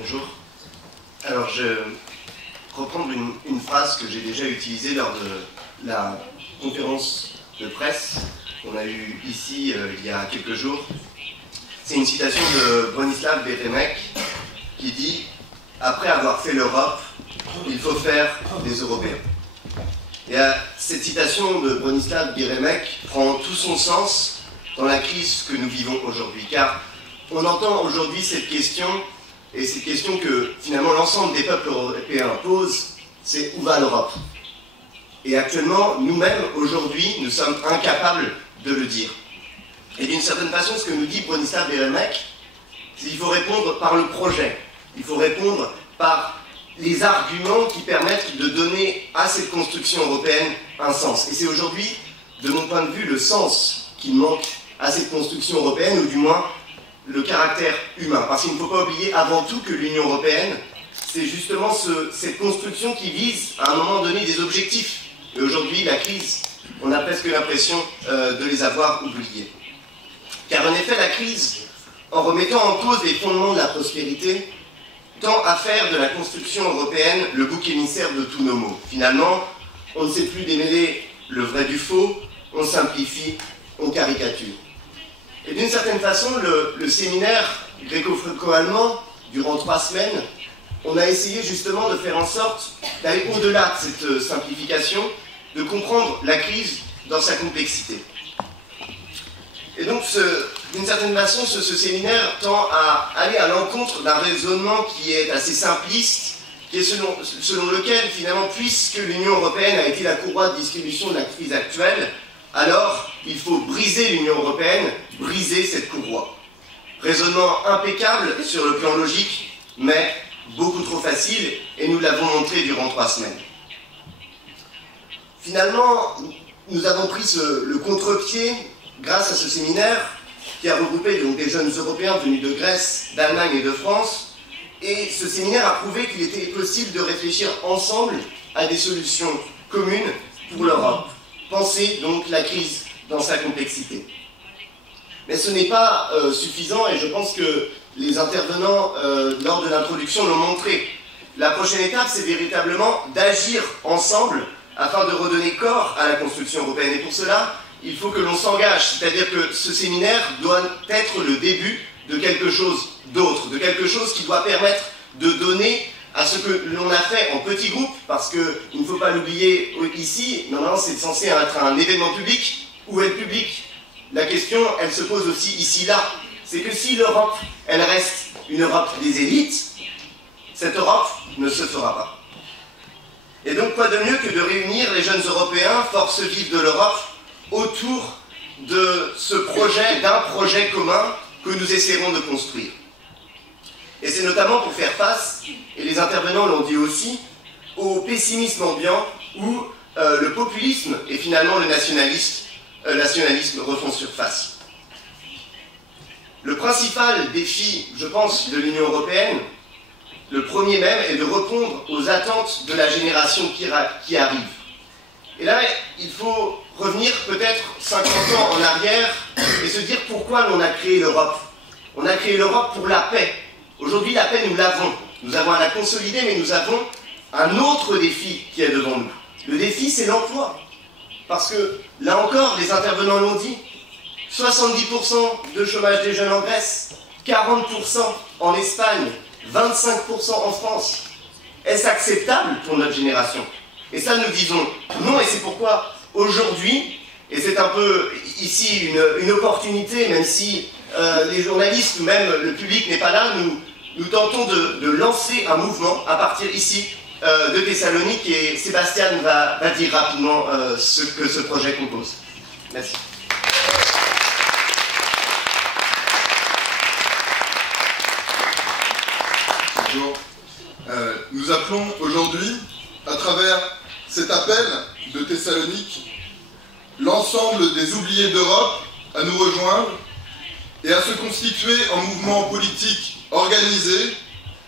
Bonjour. Alors, je vais reprendre une phrase que j'ai déjà utilisée lors de la conférence de presse qu'on a eue ici il y a quelques jours. C'est une citation de Bronislaw Geremek qui dit « Après avoir fait l'Europe, il faut faire des Européens ». Et cette citation de Bronislaw Geremek prend tout son sens dans la crise que nous vivons aujourd'hui, car on entend aujourd'hui cette question, et cette question que finalement l'ensemble des peuples européens posent, c'est où va l'Europe? Et actuellement, nous-mêmes, aujourd'hui, nous sommes incapables de le dire. Et d'une certaine façon, ce que nous dit Bronislaw Geremek, c'est qu'il faut répondre par le projet, il faut répondre par les arguments qui permettent de donner à cette construction européenne un sens. Et c'est aujourd'hui, de mon point de vue, le sens qui manque à cette construction européenne, ou du moins le caractère humain. Parce qu'il ne faut pas oublier avant tout que l'Union européenne, c'est justement cette construction qui vise à un moment donné des objectifs. Et aujourd'hui, la crise, on a presque l'impression de les avoir oubliés. Car en effet, la crise, en remettant en cause les fondements de la prospérité, tend à faire de la construction européenne le bouc émissaire de tous nos maux. Finalement, on ne sait plus démêler le vrai du faux, on simplifie, on caricature. Et d'une certaine façon, le séminaire gréco-franco-allemand, durant 3 semaines, on a essayé justement de faire en sorte d'aller au-delà de cette simplification, de comprendre la crise dans sa complexité. Et donc, d'une certaine façon, ce séminaire tend à aller à l'encontre d'un raisonnement qui est assez simpliste, qui est selon lequel, finalement, puisque l'Union européenne a été la courroie de distribution de la crise actuelle, alors il faut briser l'Union européenne, briser cette courroie. Raisonnement impeccable sur le plan logique, mais beaucoup trop facile, et nous l'avons montré durant 3 semaines. Finalement, nous avons pris le contre-pied grâce à ce séminaire qui a regroupé donc des jeunes Européens venus de Grèce, d'Allemagne et de France. Et ce séminaire a prouvé qu'il était possible de réfléchir ensemble à des solutions communes pour l'Europe. Penser donc la crise dans sa complexité. Mais ce n'est pas suffisant, et je pense que les intervenants lors de l'introduction l'ont montré. La prochaine étape, c'est véritablement d'agir ensemble afin de redonner corps à la construction européenne. Et pour cela, il faut que l'on s'engage, c'est-à-dire que ce séminaire doit être le début de quelque chose d'autre, de quelque chose qui doit permettre de donner à ce que l'on a fait en petits groupes, parce qu'il ne faut pas l'oublier ici, normalement c'est censé être un événement public. Où est le public? La question, elle se pose aussi ici, là. C'est que si l'Europe, elle reste une Europe des élites, cette Europe ne se fera pas. Et donc, quoi de mieux que de réunir les jeunes Européens, forces vives de l'Europe, autour de ce projet, d'un projet commun que nous essaierons de construire. Et c'est notamment pour faire face, et les intervenants l'ont dit aussi, au pessimisme ambiant où le populisme et finalement le nationalisme refont surface. Le principal défi, je pense, de l'Union européenne, le premier même, est de répondre aux attentes de la génération qui arrive. Et là, il faut revenir peut-être 50 ans en arrière et se dire pourquoi l'on a créé l'Europe. On a créé l'Europe pour la paix. Aujourd'hui, la paix, nous l'avons. Nous avons à la consolider, mais nous avons un autre défi qui est devant nous. Le défi, c'est l'emploi. Parce que, là encore, les intervenants l'ont dit, 70% de chômage des jeunes en Grèce, 40% en Espagne, 25% en France. Est-ce acceptable pour notre génération? Et ça, nous disons non, et c'est pourquoi aujourd'hui, et c'est un peu ici une opportunité, même si les journalistes ou même le public n'est pas là, nous tentons de lancer un mouvement à partir ici de Thessalonique, et Sébastien va dire rapidement ce que ce projet compose. Merci. Bonjour. Nous appelons aujourd'hui, à travers cet appel de Thessalonique, l'ensemble des oubliés d'Europe à nous rejoindre et à se constituer en mouvement politique organisé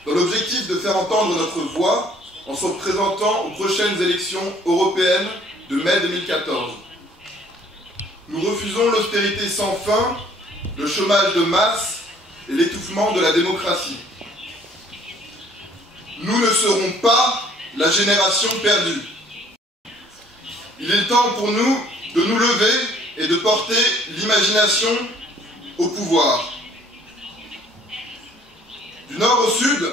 dans l'objectif de faire entendre notre voix en se présentant aux prochaines élections européennes de mai 2014. Nous refusons l'austérité sans fin, le chômage de masse et l'étouffement de la démocratie. nous ne serons pas la génération perdue. Il est temps pour nous de nous lever et de porter l'imagination au pouvoir. Du nord au sud,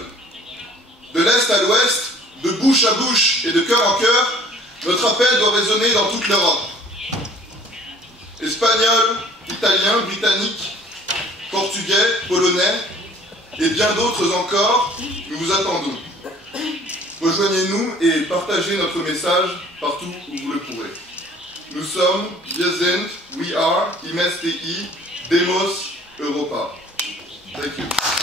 de l'est à l'ouest, de bouche à bouche et de cœur en cœur, notre appel doit résonner dans toute l'Europe. Espagnols, Italiens, Britanniques, Portugais, Polonais et bien d'autres encore, nous vous attendons. Rejoignez-nous et partagez notre message partout où vous le pourrez. Nous sommes, wir sind, we are, IMSTI, Demos, Europa. Thank you.